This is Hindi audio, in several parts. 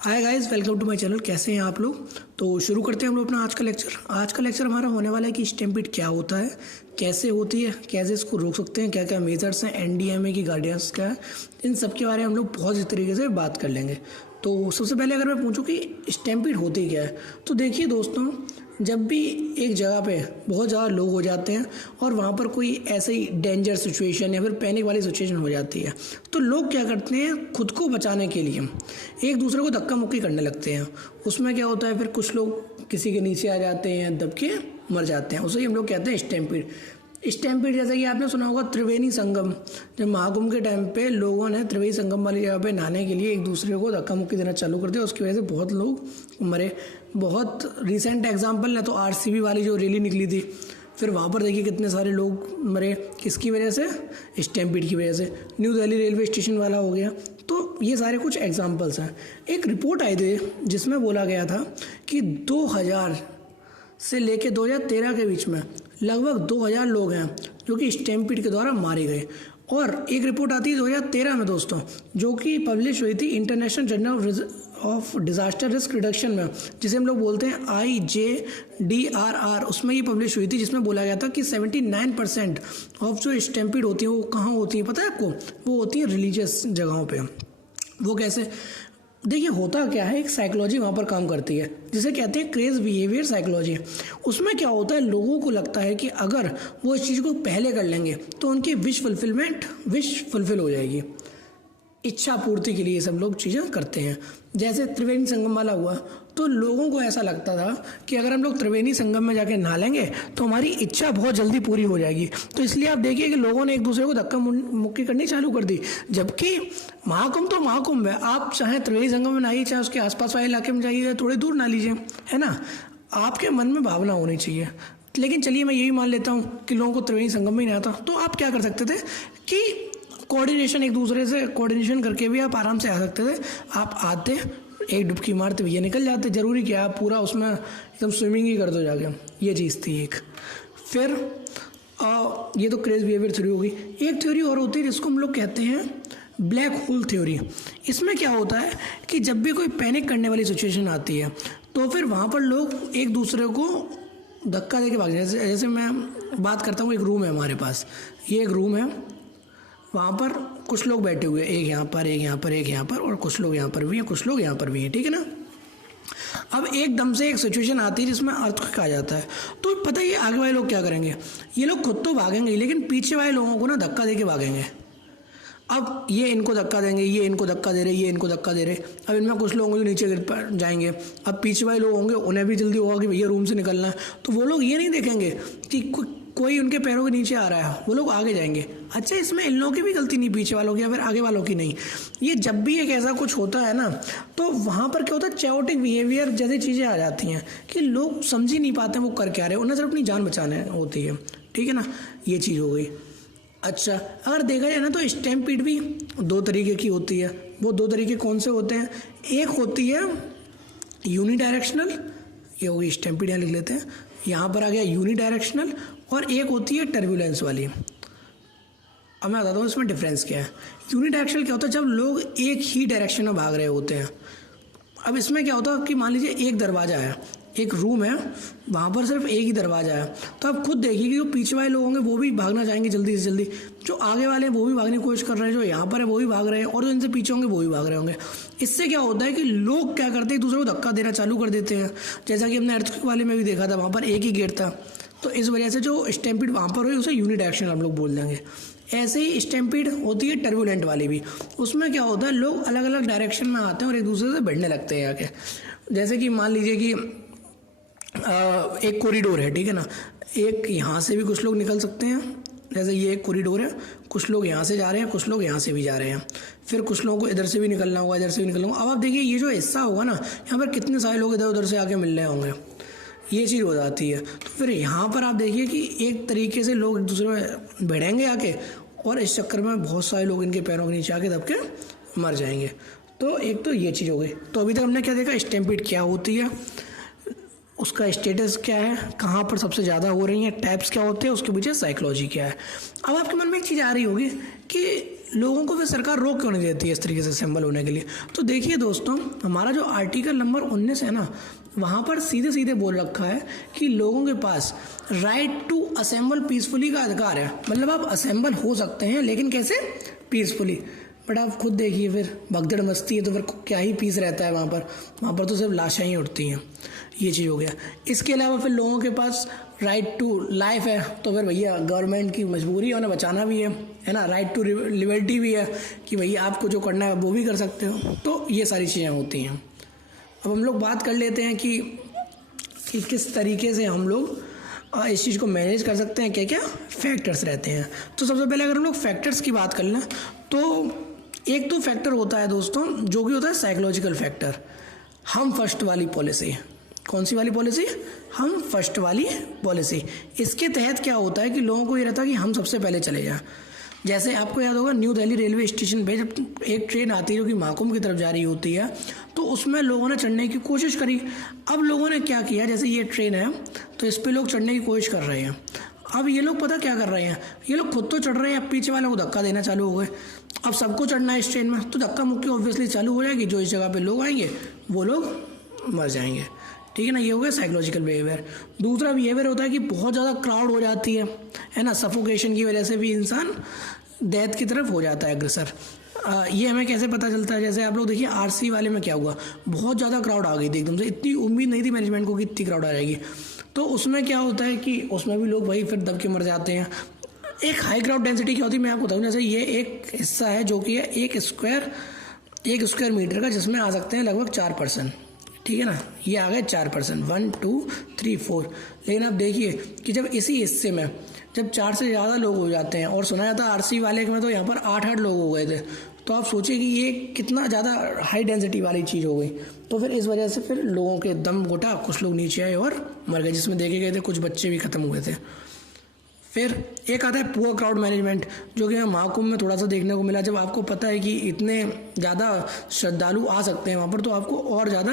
Hi guys, welcome to my channel. कैसे हैं आप लोग। तो शुरू करते हैं हम लोग अपना आज का लेक्चर हमारा होने वाला है कि स्टैम्पीड क्या होता है, कैसे होती है, कैसे इसको रोक सकते हैं, क्या क्या मेजर्स हैं, एनडीएमए की गाइडेंस क्या है, इन सब के बारे में हम लोग बहुत इस तरीके से बात कर लेंगे। तो सबसे पहले अगर मैं पूछूं कि स्टैम्पीड होती क्या है, तो देखिए दोस्तों, जब भी एक जगह पे बहुत ज़्यादा लोग हो जाते हैं और वहाँ पर कोई ऐसे ही डेंजर सिचुएशन या फिर पैनिक वाली सिचुएशन हो जाती है, तो लोग क्या करते हैं, खुद को बचाने के लिए एक दूसरे को धक्का मुक्की करने लगते हैं। उसमें क्या होता है, फिर कुछ लोग किसी के नीचे आ जाते हैं, दब के मर जाते हैं। उसे ही हम लोग कहते हैं स्टैम्पीड। जैसा कि आपने सुना होगा त्रिवेणी संगम, जब महाकुंभ के टाइम पे लोगों ने त्रिवेणी संगम वाली जगह पे नहाने के लिए एक दूसरे को धक्का मुक्की देना चालू कर दिया, उसकी वजह से बहुत लोग मरे। बहुत रिसेंट एग्जांपल है तो आरसीबी वाली जो रैली निकली थी, फिर वहाँ पर देखिए कितने सारे लोग मरे, किसकी वजह से, स्टैम्पीड की वजह से। न्यू दिल्ली रेलवे स्टेशन वाला हो गया। तो ये सारे कुछ एग्जांपल्स हैं। एक रिपोर्ट आई थी जिसमें बोला गया था कि 2000 से लेके 2013 के बीच में लगभग 2000 लोग हैं जो कि स्टैम्पीड के द्वारा मारे गए। और एक रिपोर्ट आती है 2013 में दोस्तों, जो कि पब्लिश हुई थी international journal of disaster risk reduction में, जिसे हम लोग बोलते हैं IJDRR। उसमें ये पब्लिश हुई थी, जिसमें बोला गया था कि 79% ऑफ जो स्टैम्पीड होती है वो कहाँ होती है पता है आपको, वो होती है रिलीजियस जगहों पे। वो कैसे, देखिए होता क्या है, एक साइकोलॉजी वहाँ पर काम करती है जिसे कहते हैं क्रेज बिहेवियर साइकोलॉजी। उसमें क्या होता है, लोगों को लगता है कि अगर वो इस चीज़ को पहले कर लेंगे तो उनकी विश फुलफिल हो जाएगी। इच्छा पूर्ति के लिए ये सब लोग चीज़ें करते हैं। जैसे त्रिवेणी संगम वाला हुआ, तो लोगों को ऐसा लगता था कि अगर हम लोग त्रिवेणी संगम में जाके नहा लेंगे तो हमारी इच्छा बहुत जल्दी पूरी हो जाएगी। तो इसलिए आप देखिए कि लोगों ने एक दूसरे को धक्का मुक्की करनी चालू कर दी। जबकि महाकुंभ तो महाकुंभ है, आप चाहे त्रिवेणी संगम में नहाइए, चाहे उसके आसपास वाले इलाके में जाइए, थोड़ी दूर नहा लीजिए, है ना। आपके मन में भावना होनी चाहिए। लेकिन चलिए मैं यही मान लेता हूँ कि लोगों को त्रिवेणी संगम में ही नहाता, तो आप क्या कर सकते थे कि कोऑर्डिनेशन, एक दूसरे से कोऑर्डिनेशन करके भी आप आराम से आ सकते थे। आप आते, एक डुबकी मारते भैया निकल जाते। जरूरी क्या, आप पूरा उसमें एकदम स्विमिंग ही कर दो जाके। ये चीज़ थी एक। फिर ये तो क्रेज बिहेवियर थ्योरी होगी। एक थ्योरी और होती है जिसको हम लोग कहते हैं ब्लैक होल थ्योरी। इसमें क्या होता है कि जब भी कोई पैनिक करने वाली सिचुएशन आती है तो फिर वहाँ पर लोग एक दूसरे को धक्का दे के भाग जाते हैं। जैसे मैं बात करता हूँ, एक रूम है हमारे पास, ये एक रूम है, वहाँ पर कुछ लोग बैठे हुए हैं, एक यहाँ पर, एक यहाँ पर, एक यहाँ पर, और कुछ लोग यहाँ पर भी हैं, कुछ लोग यहाँ पर भी हैं, ठीक है ना। अब एकदम से एक सिचुएशन आती है जिसमें अर्थक्वेक आ जाता है, तो पता है ये आगे वाले लोग क्या करेंगे, ये लोग खुद तो भागेंगे लेकिन पीछे वाले लोगों को ना धक्का दे के भागेंगे। अब ये इनको धक्का देंगे, ये इनको धक्का दे रहे, ये इनको धक्का दे रहे। अब इनमें कुछ लोग होंगे जो नीचे गिर जाएंगे। अब पीछे वाले लोग होंगे, उन्हें भी जल्दी होगा कि भैया रूम से निकलना है, तो वो लोग ये नहीं देखेंगे कि कोई उनके पैरों के नीचे आ रहा है, वो लोग आगे जाएंगे। अच्छा, इसमें इन लोगों की भी गलती नहीं, पीछे वालों की या फिर आगे वालों की नहीं। ये जब भी एक ऐसा कुछ होता है ना, तो वहाँ पर क्या होता है, चैओटिक बिहेवियर जैसी चीज़ें आ जाती हैं कि लोग समझ ही नहीं पाते वो कर क्या रहे हैं, उन्हें सिर्फ अपनी जान बचाने होती है, ठीक है ना। ये चीज़ हो गई। अच्छा, अगर देखा जाए ना तो स्टैम्पीड भी दो तरीके की होती है। वो दो तरीके कौन से होते हैं, एक होती है यूनिडायरेक्शनल, ये होगी स्टैम्पीड, यहाँ लिख लेते हैं, यहाँ पर आ गया यूनिडायरेक्शनल, और एक होती है टर्बुलेंस वाली। अब मैं बताता हूँ इसमें डिफरेंस क्या है। यूनिडायरेक्शनल क्या होता है, जब लोग एक ही डायरेक्शन में भाग रहे होते हैं। अब इसमें क्या होता है कि मान लीजिए एक दरवाज़ा है, एक रूम है, वहाँ पर सिर्फ एक ही दरवाज़ा है, तो आप खुद देखिए कि जो पीछे वाले लोग होंगे वो भी भागना चाहेंगे जल्दी से जल्दी, जो आगे वाले हैं वो भी भागने की कोशिश कर रहे हैं, जो यहाँ पर है वो भी भाग रहे हैं, और जो इनसे पीछे होंगे वो भी भाग रहे होंगे। इससे क्या होता है कि लोग क्या करते हैं, एक दूसरे को धक्का देना चालू कर देते हैं। जैसा कि हमने अर्थक्वेक वाले में भी देखा था, वहाँ पर एक ही गेट था, तो इस वजह से जो स्टैम्पीड वहाँ पर हुई उसे यूनिडायरेक्शनल हम लोग बोल देंगे। ऐसे ही स्टैम्पीड होती है टर्बुलेंट वाली भी। उसमें क्या होता है, लोग अलग अलग डायरेक्शन में आते हैं और एक दूसरे से भिड़ने लगते हैं आके। जैसे कि मान लीजिए कि एक कॉरिडोर है, ठीक है ना, एक यहाँ से भी कुछ लोग निकल सकते हैं, जैसे ये एक कॉरिडोर है, कुछ लोग यहाँ से जा रहे हैं, कुछ लोग यहाँ से भी जा रहे हैं, फिर कुछ लोगों को इधर से भी निकलना होगा, इधर से भी निकलना होगा। अब आप देखिए ये जो हिस्सा होगा ना, यहाँ पर कितने सारे लोग इधर उधर से आके मिल रहे होंगे, ये चीज़ हो जाती है। तो फिर यहाँ पर आप देखिए कि एक तरीके से लोग एक दूसरे में भिड़ेंगे आके, और इस चक्कर में बहुत सारे लोग इनके पैरों के नीचे आके दब के मर जाएंगे। तो एक तो ये चीज़ हो गई। तो अभी तक हमने क्या देखा, स्टैम्पीड क्या होती है, उसका स्टेटस क्या है, कहाँ पर सबसे ज़्यादा हो रही है, टाइप्स क्या होते हैं, उसके पीछे साइकोलॉजी क्या है। अब आपके मन में एक चीज़ आ रही होगी कि लोगों को फिर सरकार रोक क्यों नहीं देती है इस तरीके से असेंबल होने के लिए? तो देखिए दोस्तों, हमारा जो आर्टिकल नंबर 19 है ना, वहाँ पर सीधे सीधे बोल रखा है कि लोगों के पास राइट टू असेंबल पीसफुली का अधिकार है। मतलब आप असेंबल हो सकते हैं, लेकिन कैसे? पीसफुली। बट आप खुद देखिए, फिर भगदड़ मस्ती है तो फिर क्या ही पीस रहता है वहाँ पर तो सिर्फ लाशें ही उठती हैं। ये चीज़ हो गया। इसके अलावा फिर लोगों के पास राइट टू लाइफ है, तो फिर भैया गवर्नमेंट की मजबूरी है उन्हें बचाना भी है ना। राइट टू लिबर्टी भी है कि भैया आपको जो करना है वो भी कर सकते हो। तो ये सारी चीज़ें होती हैं। अब हम लोग बात कर लेते हैं कि किस तरीके से हम लोग इस चीज़ को मैनेज कर सकते हैं, क्या क्या फैक्टर्स रहते हैं। तो सबसे पहले अगर हम लोग फैक्टर्स की बात कर लें तो एक तो फैक्टर होता है दोस्तों, जो कि होता है साइकोलॉजिकल फैक्टर। हम फर्स्ट वाली पॉलिसी। कौन सी वाली पॉलिसी? हम फर्स्ट वाली पॉलिसी। इसके तहत क्या होता है कि लोगों को ये रहता है कि हम सबसे पहले चले जाएं। जैसे आपको याद होगा, न्यू दिल्ली रेलवे स्टेशन पे जब एक ट्रेन आती है जो कि महाकुंभ की तरफ जा रही होती है, तो उसमें लोगों ने चढ़ने की कोशिश करी। अब लोगों ने क्या किया, जैसे ये ट्रेन है तो इस पर लोग चढ़ने की कोशिश कर रहे हैं। अब ये लोग पता क्या कर रहे हैं, ये लोग खुद तो चढ़ रहे हैं, अब पीछे वालों को धक्का देना चालू हो गए। अब सबको चढ़ना है इस ट्रेन में, तो धक्का मुक्की ऑब्वियसली चालू हो जाएगी। जो इस जगह पे लोग आएंगे वो लोग मर जाएंगे। ठीक है ना। ये हो गया साइकोलॉजिकल बिहेवियर। दूसरा बिहेवियर होता है कि बहुत ज़्यादा क्राउड हो जाती है ना। सफोकेशन की वजह से भी इंसान डेथ की तरफ हो जाता है अग्रसर। ये हमें कैसे पता चलता है? जैसे आप लोग देखिए आरसी वाले में क्या हुआ, बहुत ज़्यादा क्राउड आ गई थी एकदम से। इतनी उम्मीद नहीं थी मैनेजमेंट को कि इतनी क्राउड आ जाएगी। तो उसमें क्या होता है कि उसमें भी लोग वही फिर दब के मर जाते हैं। एक हाई क्राउड डेंसिटी क्या होती है मैं आपको बताऊँ। जैसे ये एक हिस्सा है जो कि है एक स्क्वायर मीटर का, जिसमें आ सकते हैं लगभग 4 पर्सन। ठीक है ना। ये आ गए 4 पर्सन, 1 2 3 4। लेकिन आप देखिए कि जब इसी हिस्से में जब 4 से ज़्यादा लोग हो जाते हैं, और सुना जाता है आरसी वाले में तो यहाँ पर 8 लोग हो गए थे, तो आप सोचिए कि ये कितना ज़्यादा हाई डेंसिटी वाली चीज़ हो गई। तो फिर इस वजह से फिर लोगों के दम घुटा, कुछ लोग नीचे आए और मर गए, जिसमें देखे गए थे कुछ बच्चे भी ख़त्म हुए थे। फिर एक आता है पुअर क्राउड मैनेजमेंट, जो कि महाकुंभ में थोड़ा सा देखने को मिला। जब आपको पता है कि इतने ज़्यादा श्रद्धालु आ सकते हैं वहाँ पर, तो आपको और ज़्यादा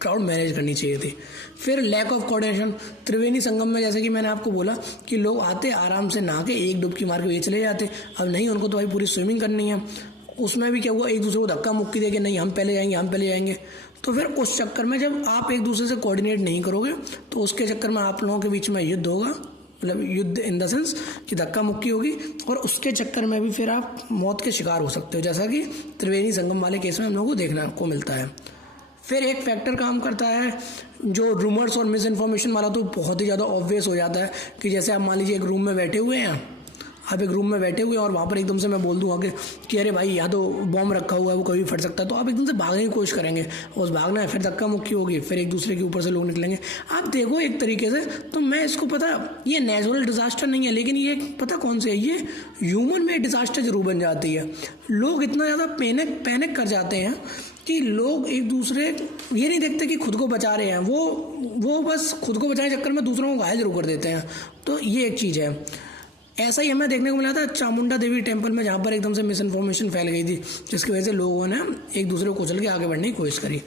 क्राउड मैनेज करनी चाहिए थी। फिर lack of coordination. Triveni Sangam में जैसे कि मैंने आपको बोला कि लोग आते आराम से नहा के एक डुबकी मार के ये चले जाते। अब नहीं, उनको तो भाई पूरी स्विमिंग करनी है। उसमें भी क्या हुआ, एक दूसरे को धक्का मुक्की दे के नहीं हम पहले जाएंगे। तो फिर उस चक्कर में जब आप एक दूसरे से कोऑर्डिनेट नहीं करोगे, तो उसके चक्कर में आप लोगों के बीच में युद्ध होगा। मतलब युद्ध इन द सेंस कि धक्का मुक्की होगी, और उसके चक्कर में भी फिर आप मौत के शिकार हो सकते हो, जैसा कि त्रिवेणी संगम वाले केस में हम लोगों को देखने को मिलता है। फिर एक फैक्टर काम करता है जो रूमर्स और मिस इन्फॉर्मेशन वाला, तो बहुत ही ज़्यादा ऑब्वियस हो जाता है कि जैसे आप मान लीजिए एक रूम में बैठे हुए हैं, और वहाँ पर एकदम से मैं बोल दूँगा कि अरे भाई यहाँ तो बॉम्ब रखा हुआ है, वो कभी भी फट सकता है। तो आप एकदम से भागने की कोशिश करेंगे, उस भागना है, फिर धक्का मुक्की होगी, फिर एक दूसरे के ऊपर से लोग निकलेंगे। आप देखो एक तरीके से, तो मैं इसको पता, ये नेचुरल डिजास्टर नहीं है, लेकिन ये पता कौन से है, ये ह्यूमन मेड डिजास्टर जरूर बन जाती है। लोग इतना ज़्यादा पैनिक कर जाते हैं कि लोग एक दूसरे ये नहीं देखते कि खुद को बचा रहे हैं, वो बस खुद को बचाने के चक्कर में दूसरों को घायल जरूर कर देते हैं। तो ये एक चीज़ है। ऐसा ही हमें देखने को मिला था चामुंडा देवी टेम्पल में, जहाँ पर एकदम से मिस इन्फॉर्मेशन फैल गई थी, जिसकी वजह से लोगों ने एक दूसरे को कुचल के आगे बढ़ने की कोशिश करी।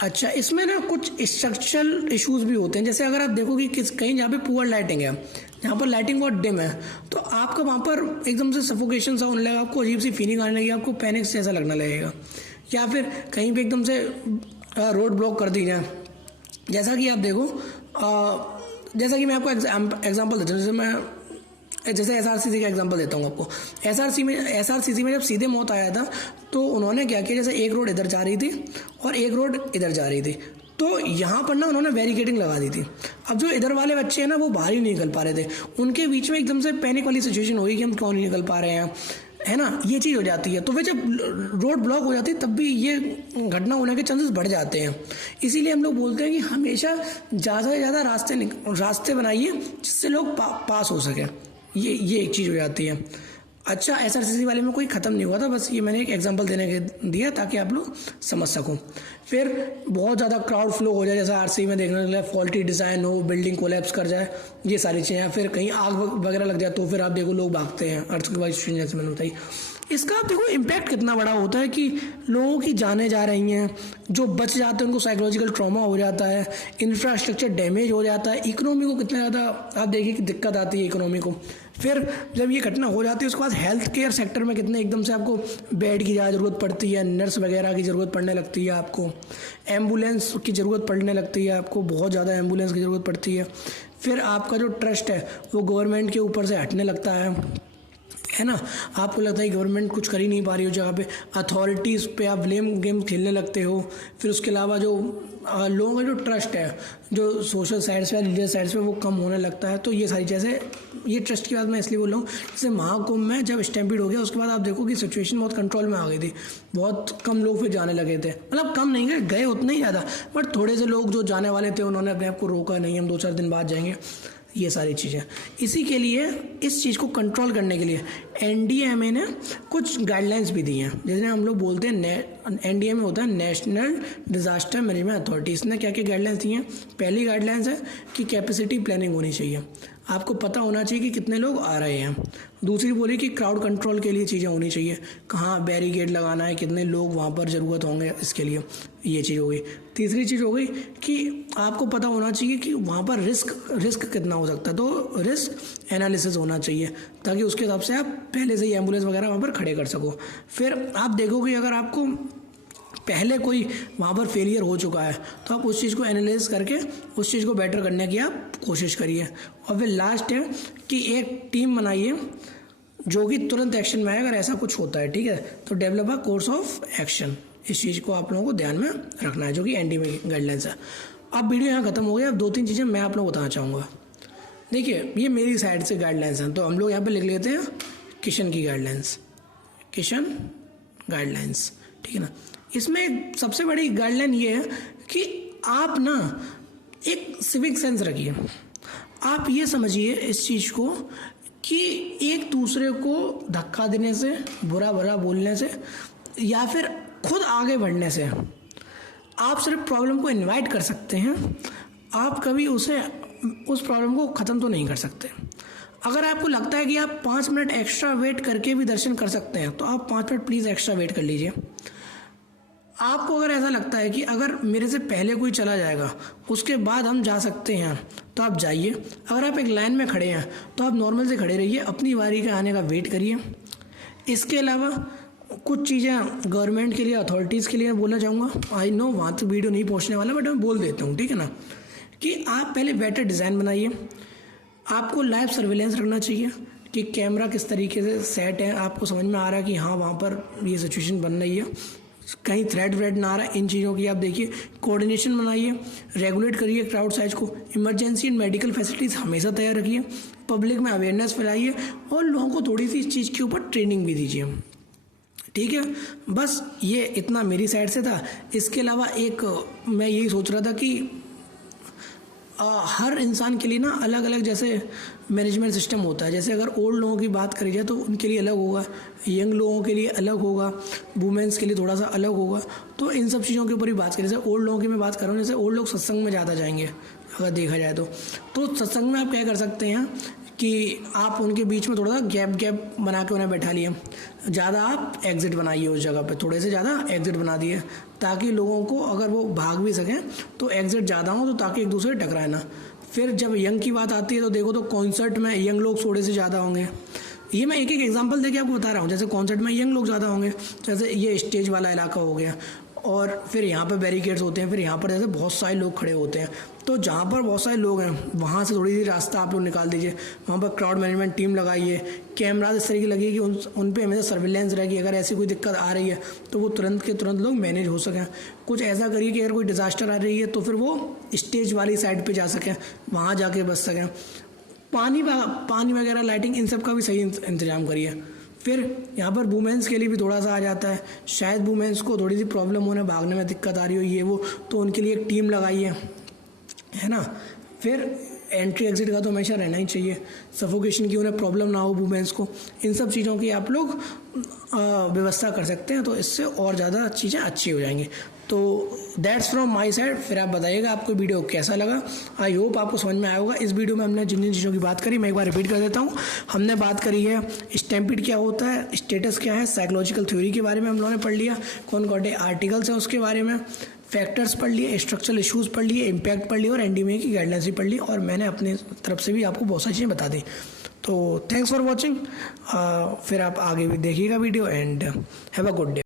अच्छा, इसमें ना कुछ स्ट्रक्चरल इश्यूज भी होते हैं। जैसे अगर आप देखो कि कहीं जहाँ पे पुअर लाइटिंग है, जहाँ पर लाइटिंग बहुत डिम है, तो आपका वहाँ पर एकदम से सफोकेशन सा होने लगेगा, आपको अजीब सी फीलिंग आने लगेगी, आपको पैनिक जैसा लगने लगेगा। या फिर कहीं पे एकदम से रोड ब्लॉक कर दी जाए। जैसा कि आप देखो, जैसा कि मैं आपको एग्जांपल देता हूँ, जैसे एसआरसीसी का एग्जांपल देता हूँ आपको। एसआरसीसी में जब सीधे मौत आया था, तो उन्होंने क्या किया, जैसे एक रोड इधर जा रही थी और एक रोड इधर जा रही थी, तो यहाँ पर ना उन्होंने बैरिकेडिंग लगा दी थी। अब जो इधर वाले बच्चे हैं ना, वो बाहर ही नहीं निकल पा रहे थे, उनके बीच में एकदम से पैनिक वाली सिचुएशन हुई कि हम क्यों नहीं निकल पा रहे हैं, है ना। ये चीज़ हो जाती है। तो वे जब रोड ब्लॉक हो जाती है, तब भी ये घटना होने के चांसेस बढ़ जाते हैं। इसीलिए हम लोग बोलते हैं कि हमेशा ज़्यादा से ज़्यादा रास्ते बनाइए जिससे लोग पास हो सकें। ये एक चीज़ हो जाती है। अच्छा, एसआरसीसी वाले में कोई ख़त्म नहीं हुआ था, बस ये मैंने एक एग्जांपल देने के दिया ताकि आप लोग समझ सको। फिर बहुत ज़्यादा क्राउड फ्लो हो जाए, जैसे आरसी में देखने लगे, फॉल्टी डिज़ाइन हो, बिल्डिंग कोलैप्स कर जाए, ये सारी चीज़ें। फिर कहीं आग वगैरह लग जाए, तो फिर आप देखो लोग भागते हैं, अर्थक्वेक सिचुएशन जैसे मैंने बताई। इसका आप देखो इम्पैक्ट कितना बड़ा होता है कि लोगों की जानें जा रही हैं, जो बच जाते हैं उनको साइकोलॉजिकल ट्रॉमा हो जाता है, इंफ्रास्ट्रक्चर डैमेज हो जाता है, इकोनॉमी को कितना ज़्यादा आप देखिए कि दिक्कत आती है इकोनॉमी को। फिर जब ये घटना हो जाती है उसके बाद हेल्थ केयर सेक्टर में कितने एकदम से आपको बेड की ज़्यादा ज़रूरत पड़ती है, नर्स वगैरह की ज़रूरत पड़ने लगती है, आपको एम्बुलेंस की ज़रूरत पड़ने लगती है, आपको बहुत ज़्यादा एम्बुलेंस की ज़रूरत पड़ती है। फिर आपका जो ट्रस्ट है वो गवर्नमेंट के ऊपर से हटने लगता है ना। आपको लगता है गवर्नमेंट कुछ कर ही नहीं पा रही हो जगह पे, अथॉरिटीज़ पे आप ब्लेम गेम खेलने लगते हो। फिर उसके अलावा जो लोगों का जो ट्रस्ट है, जो सोशल साइड्स पे, रिलीजियस साइड्स पे, वो कम होने लगता है। तो ये सारी जैसे ये ट्रस्ट की बात मैं इसलिए बोल रहा हूँ, जैसे महाकुंभ में जब स्टैम्पीड हो गया उसके बाद आप देखो कि सिचुएशन बहुत कंट्रोल में आ गई थी, बहुत कम लोग फिर जाने लगे थे, मतलब कम नहीं गए उतने ही ज़्यादा, बट थोड़े से लोग जो जाने वाले थे उन्होंने अपने आप को रोका नहीं, हम 2-4 दिन बाद जाएंगे, ये सारी चीज़ें। इसी के लिए इस चीज़ को कंट्रोल करने के लिए एनडीएमए ने कुछ गाइडलाइंस भी दी हैं, जैसे हम लोग बोलते हैं एनडीएमए होता है नेशनल डिज़ास्टर मैनेजमेंट अथॉरिटी। इसने क्या क्या गाइडलाइंस दी हैं? पहली गाइडलाइंस है कि कैपेसिटी प्लानिंग होनी चाहिए, आपको पता होना चाहिए कि कितने लोग आ रहे हैं। दूसरी बोली कि क्राउड कंट्रोल के लिए चीज़ें होनी चाहिए, कहाँ बैरिकेड लगाना है, कितने लोग वहाँ पर ज़रूरत होंगे, इसके लिए ये चीज़ हो गई। तीसरी चीज़ हो गई कि आपको पता होना चाहिए कि वहाँ पर रिस्क कितना हो सकता है, तो रिस्क एनालिसिस होना चाहिए ताकि उसके हिसाब से आप पहले से ही एम्बुलेंस वगैरह वहाँ पर खड़े कर सको। फिर आप देखोगे अगर आपको पहले कोई वहाँ पर फेलियर हो चुका है तो आप उस चीज़ को एनालाइज करके उस चीज़ को बेटर करने की आप कोशिश करिए। और फिर लास्ट है कि एक टीम बनाइए जो कि तुरंत एक्शन में आए अगर ऐसा कुछ होता है, ठीक है, तो develop a course of action. इस चीज़ को आप लोगों को ध्यान में रखना है, जो कि एनडीएमए की गाइडलाइंस है। अब वीडियो यहाँ खत्म हो गया। अब 2-3 चीज़ें मैं आप लोगों को बताना चाहूँगा। देखिए, ये मेरी साइड से गाइडलाइंस हैं, तो हम लोग यहाँ पे लिख लेते हैं किशन की गाइडलाइंस, किशन गाइडलाइंस, ठीक है ना। इसमें सबसे बड़ी गाइडलाइन ये है कि आप ना एक सिविक सेंस रखिए। आप ये समझिए इस चीज़ को कि एक दूसरे को धक्का देने से, बुरा भला बोलने से या फिर खुद आगे बढ़ने से आप सिर्फ प्रॉब्लम को इनवाइट कर सकते हैं, आप कभी उस प्रॉब्लम को ख़त्म तो नहीं कर सकते। अगर आपको लगता है कि आप 5 मिनट एक्स्ट्रा वेट करके भी दर्शन कर सकते हैं तो आप 5 मिनट प्लीज़ एक्स्ट्रा वेट कर लीजिए। आपको अगर ऐसा लगता है कि अगर मेरे से पहले कोई चला जाएगा उसके बाद हम जा सकते हैं तो आप जाइए। अगर आप एक लाइन में खड़े हैं तो आप नॉर्मल से खड़े रहिए, अपनी बारी का आने का वेट करिए। इसके अलावा कुछ चीज़ें गवर्नमेंट के लिए, अथॉरिटीज़ के लिए मैं बोलना चाहूँगा। आई नो वहाँ तक वीडियो नहीं पहुँचने वाला, बट मैं बोल देता हूँ, ठीक है ना, कि आप पहले बेटर डिज़ाइन बनाइए। आपको लाइव सर्विलेंस रखना चाहिए कि कैमरा किस तरीके से सेट है, आपको समझ में आ रहा है कि हाँ वहाँ पर ये सिचुएशन बन रही है, कहीं थ्रेड व्रेड ना आ रहा है, इन चीज़ों की आप देखिए। कोऑर्डिनेशन बनाइए, रेगुलेट करिए क्राउड साइज को, इमरजेंसी एंड मेडिकल फैसिलिटीज़ हमेशा तैयार रखिए, पब्लिक में अवेयरनेस फैलाइए और लोगों को थोड़ी सी इस चीज़ के ऊपर ट्रेनिंग भी दीजिए, ठीक है। बस ये इतना मेरी साइड से था। इसके अलावा एक मैं यही सोच रहा था कि हर इंसान के लिए ना अलग अलग जैसे मैनेजमेंट सिस्टम होता है। जैसे अगर ओल्ड लोगों की बात करी जाए तो उनके लिए अलग होगा, यंग लोगों के लिए अलग होगा, वुमेन्स के लिए थोड़ा सा अलग होगा। तो इन सब चीज़ों के ऊपर ही बात करें। जैसे ओल्ड लोगों की मैं बात कर रहा हूँ, जैसे ओल्ड लोग सत्संग में ज़्यादा जाएंगे अगर देखा जाए तो सत्संग में आप क्या कर सकते हैं कि आप उनके बीच में थोड़ा सा गैप बना के उन्हें बैठा लिए, ज़्यादा आप एग्ज़िट बनाइए उस जगह पे, थोड़े से ज़्यादा एग्ज़िट बना दिए ताकि लोगों को अगर वो भाग भी सकें तो एग्ज़िट ज़्यादा हो, तो ताकि एक दूसरे टकराए ना। फिर जब यंग की बात आती है तो देखो तो कॉन्सर्ट में यंग लोग थोड़े से ज़्यादा होंगे। ये मैं एक एक एग्जांपल देके आपको बता रहा हूँ। जैसे कॉन्सर्ट में यंग लोग ज़्यादा होंगे, जैसे ये स्टेज वाला इलाका हो गया, और फिर यहाँ पर बैरिकेड्स होते हैं, फिर यहाँ पर जैसे बहुत सारे लोग खड़े होते हैं, तो जहाँ पर बहुत सारे लोग हैं वहाँ से थोड़ी सी रास्ता आप लोग निकाल दीजिए। वहाँ पर क्राउड मैनेजमेंट टीम लगाइए, कैमरा इस तरीके लगे कि उन पे हमेशा सर्विलेंस रहे कि अगर ऐसी कोई दिक्कत आ रही है तो वो तुरंत के तुरंत लोग मैनेज हो सकें। कुछ ऐसा करिए कि अगर कोई डिज़ास्टर आ रही है तो फिर वो स्टेज वाली साइड पर जा सकें, वहाँ जाके बच सकें। पानी वगैरह, लाइटिंग, इन सब का भी सही इंतजाम करिए। फिर यहाँ पर वुमेंस के लिए भी थोड़ा सा आ जाता है, शायद वुमेंस को थोड़ी सी प्रॉब्लम होने, भागने में दिक्कत आ रही हो ये वो, तो उनके लिए एक टीम लगाइए, है ना। फिर एंट्री एग्जिट का तो हमेशा रहना ही चाहिए, सफोकेशन की उन्हें प्रॉब्लम ना हो वुमेंस को। इन सब चीज़ों की आप लोग व्यवस्था कर सकते हैं, तो इससे और ज़्यादा चीज़ें अच्छी हो जाएंगी। तो दैट्स फ्रॉम माई साइड। फिर आप बताइएगा आपको वीडियो कैसा लगा। आई होप आपको समझ में आया होगा। इस वीडियो में हमने जिन जिन चीज़ों की बात करी मैं एक बार रिपीट कर देता हूँ। हमने बात करी है स्टैम्पीड क्या होता है, स्टेटस क्या है, साइकोलॉजिकल थ्योरी के बारे में हम लोगों ने पढ़ लिया, कौन कौन से आर्टिकल्स हैं उसके बारे में, फैक्टर्स पढ़ लिए, स्ट्रक्चरल इश्यूज़ पढ़ लिए, इम्पैक्ट पढ़ लिए और एनडीएमए की गाइडलाइंस भी पढ़ ली, और मैंने अपने तरफ से भी आपको बहुत सारी चीज़ें बता दी। तो थैंक्स फॉर वॉचिंग, फिर आप आगे भी देखिएगा video and have a good day.